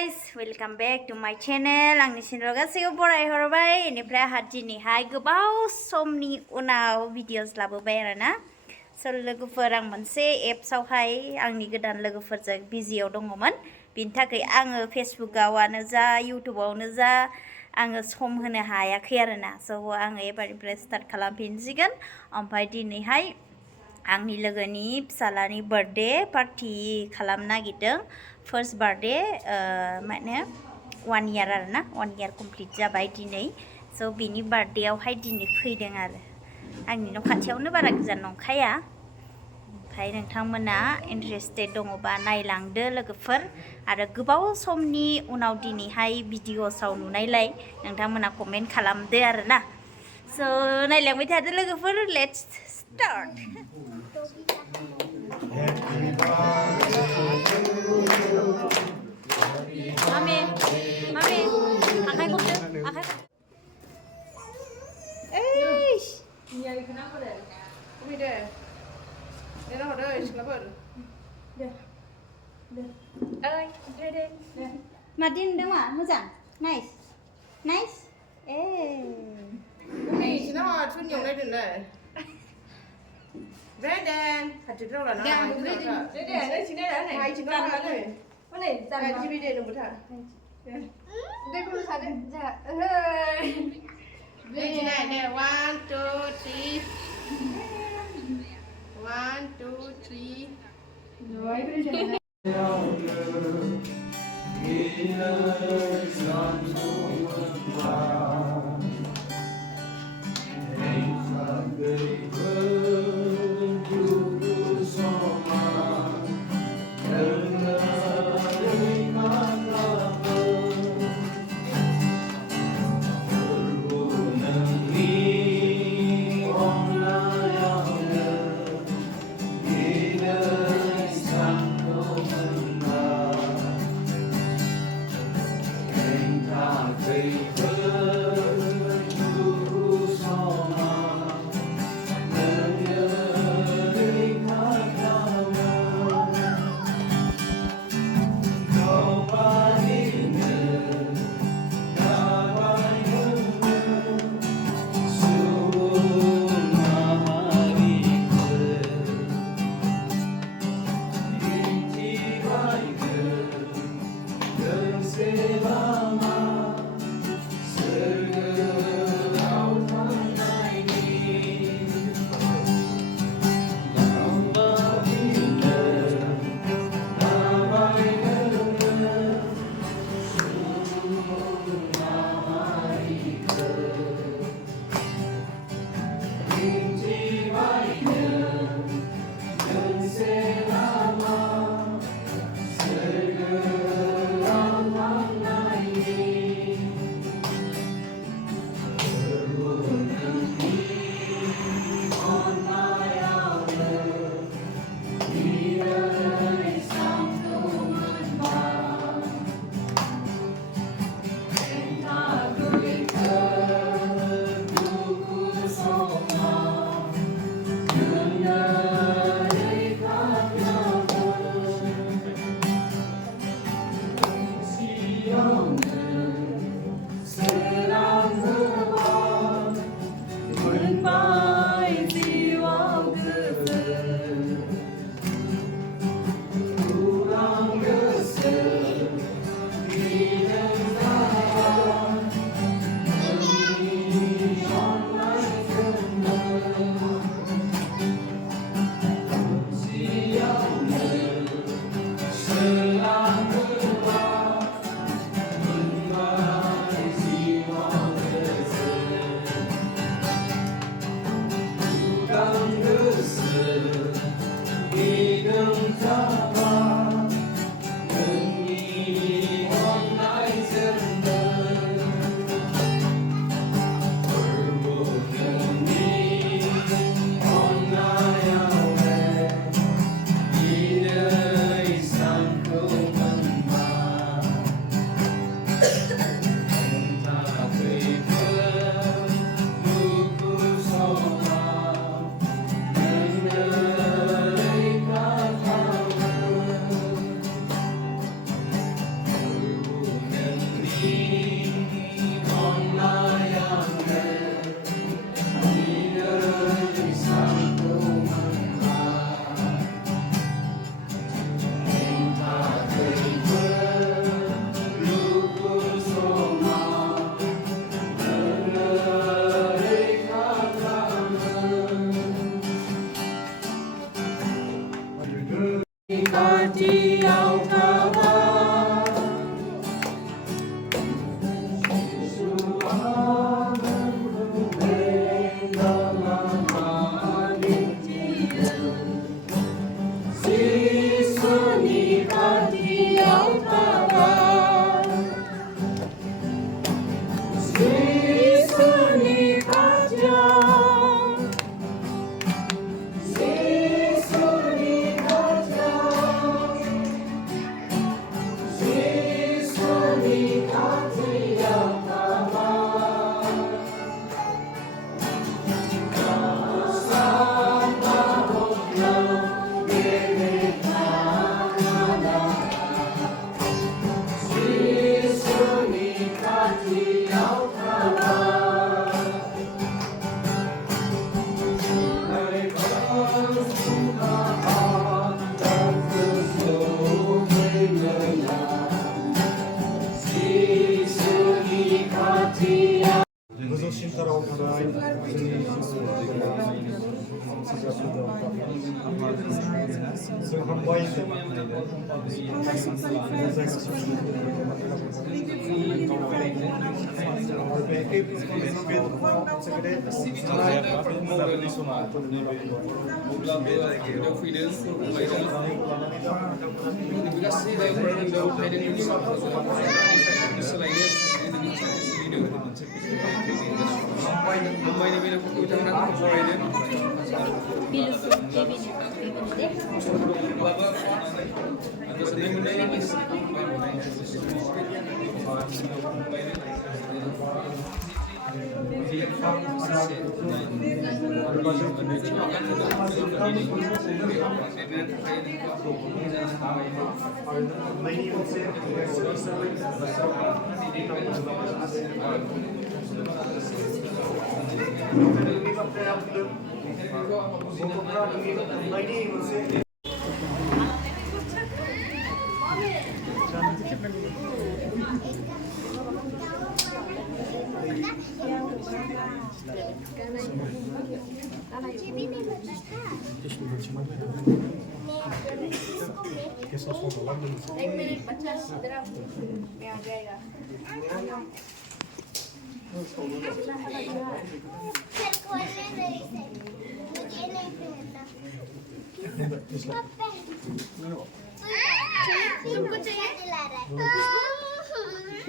guys, welcome back to my channel. आंनि channel गासैखौ बरायहरबाय इनिफ्राय आहा दिनैहाय गोबाव समनि उनाव भिडिअस लाबोबाय आरोना लोगोफोर आं मोनसे एप्सआवहाय आंनि गोदान लोगोफोरजों बिजियाव दङमोन बिनि थाखाय आङो फेसबुकआवनो जा इउटुबावनो जा आङो सम होनो हायाखै आरोना आङो एबारनिफ्राय स्टार्ट खालामफिनसिगोन ओमफ्राय दिनैहाय आंनि लोगोनि फिसालानि बार्थडे पार्टी खालामनो नागिरदों फर्स्ट बार्थडे माने 1 year आरोना 1 year कमप्लिट जाबाय दिनै बिनि बार्थडेआवहाय दिनै फैदों आरो आंनि न' खाथियावनो बारा गोजान नंखाया ओमफ्राय नोंथांमोना इन्टारेस्टेड दङबा नायलांदो लोगोफोर आरो गोबाव समनि उनाव दिनैहाय भिडिअसआव नुनायलाय नोंथांमोना कमेन्ट खालामदो आरोना नायलांबाय थादो लोगोफोर let's start Mami, mami, angkai kopde, angkai kopde. Iya, kenapa deh? Umi deh. Dia nak deh, kenapa? Deh. Deh. Madin dong ah, muzang, nice, nice. Umi, kenapa cun yang lain deh? Reden, hati terlalu lama. Reden, ini sini dah nih. Hai, cina mana nih? Mana? Jangan cibi deh, nunggu tak. Deh, kudu sadar. Deh, cina deh. 1, 2, 3. 1, 2, 3.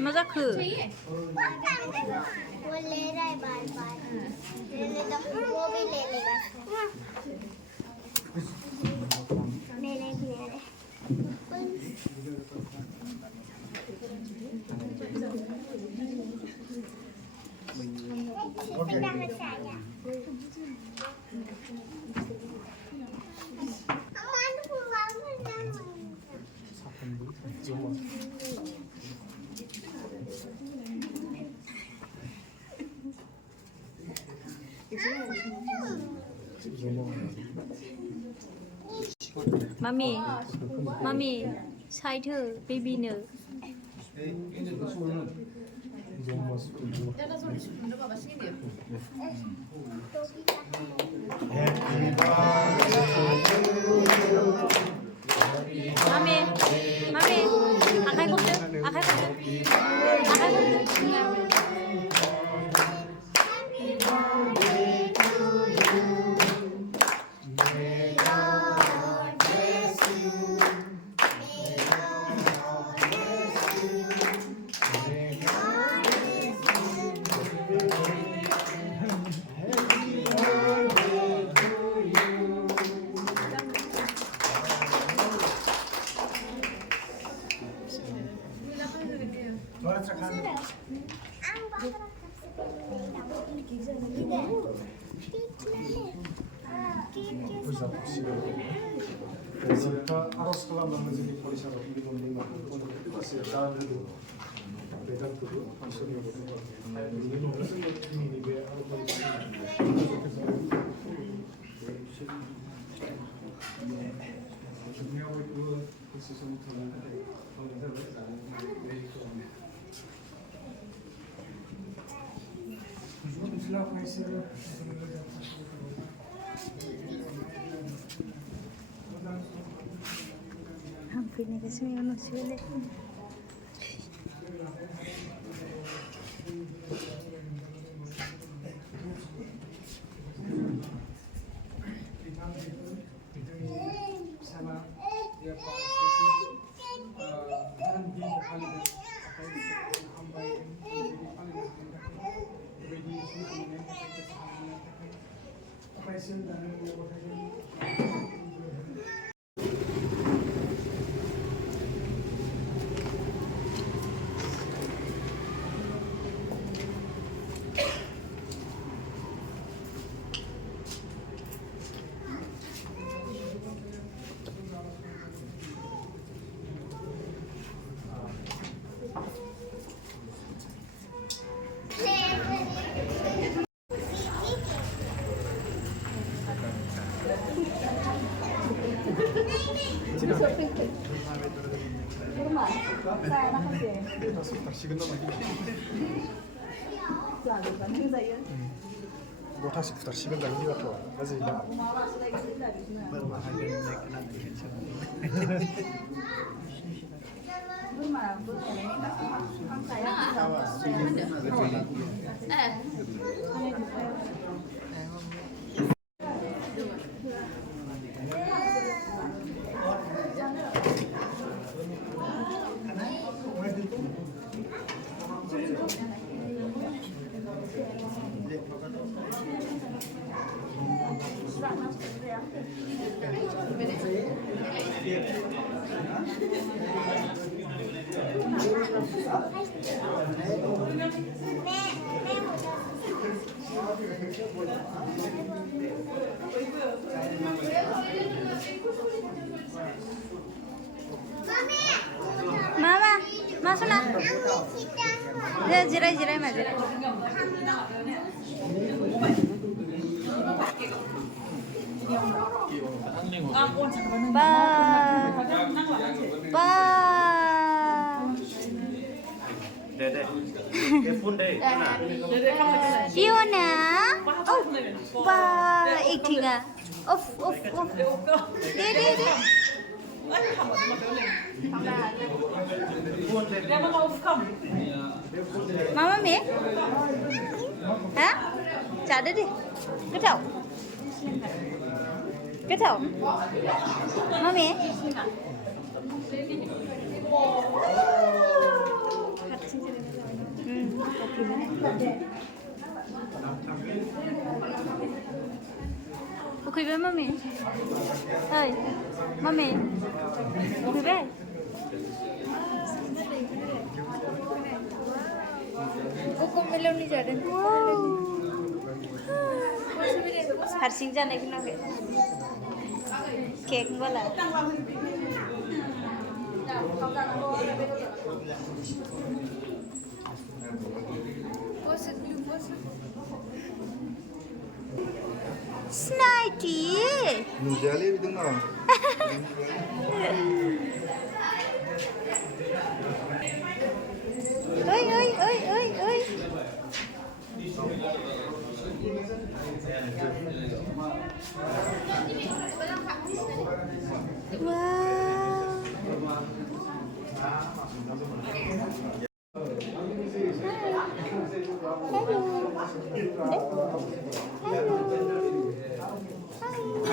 मजा खु वो ले रहा है बार बार लेने तो वो भी ले लेगा मेरे 마미, 마미, 사이드 베이비는 마미, 마미, 아카이 콘드, 아카이 콘드, 아카이 콘드. Arroz kalamamız için polis arabası bir donayım var. Onu basıyor. Daha önce de neden kuru? Aşırı yapıyor. Yeni olursa yeni bir Ini kasih minum nasi boleh. sana dia 뭐 다시 부터 식은 거 이거 또 그래서 이제 Mama, masuk nak. Ya, jirai mah jirai. Ba. Dede. Kepun deh. Fiona. Oh, ba, ikinga. Off. Dede. Mama me? Hả? Chả đi. Cái thầu. Mami. Oke, be mami. Ơi, mami. Oke, be. Kok melon ni jadi? Harsing jane ki nage. Cake wala. Snidey. Nujali bidung no. Oi. Wow.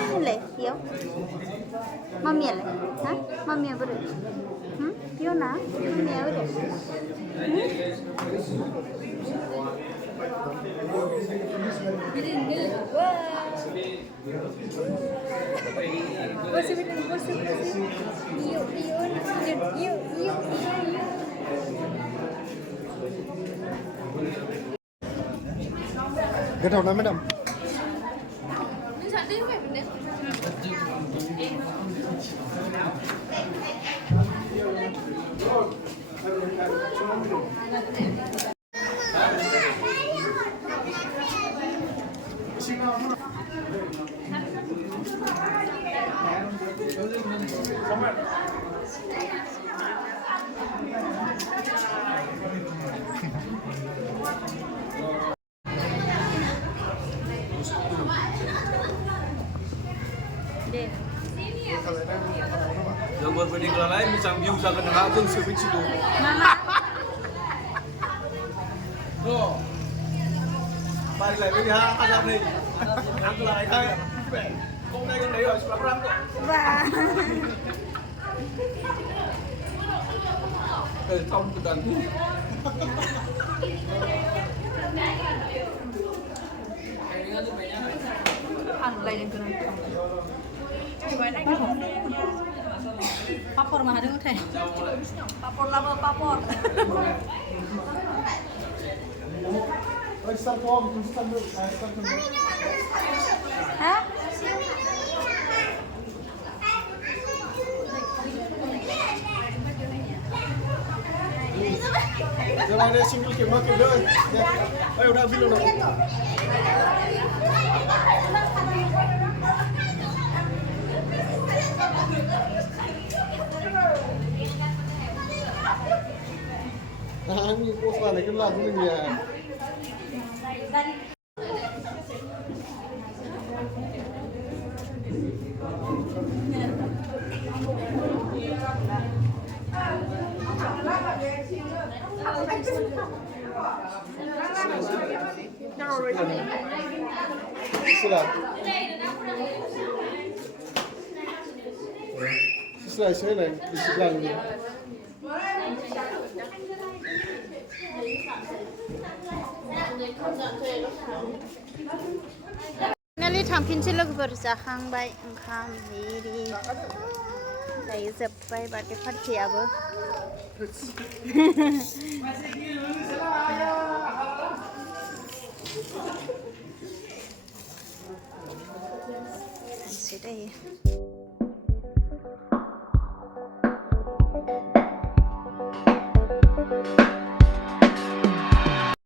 Hello. Hiếu. Mami à? Hả? Mami à bữa Fiona? Mami à bữa cái thầu này mới đậm Deh. Yang berpeninggalan lain misal view jangan ngajeng sebenci itu. Oh. Mari lại với ha, hai năm đi. Ăn lại thôi. Hôm nay con đấy rồi, sắp răng rồi. Wah. Trong cái đàn thi. Ăn lại đến cái này. Papor mah ada teh. Papor lama papor. Start om, start nu. Start nu. Hah? Jangan ada single ke makin deh. Ayo udah bilang dong. Nah, ini pos mana kan lagu ini ya. Sila. Sila sila di sebelah ini. Finally थांफिनसै लोगोफोर जाखांबाय ओंखाम बिदि दायो जोब्बाय birthday पार्टियाबो थांसै दायो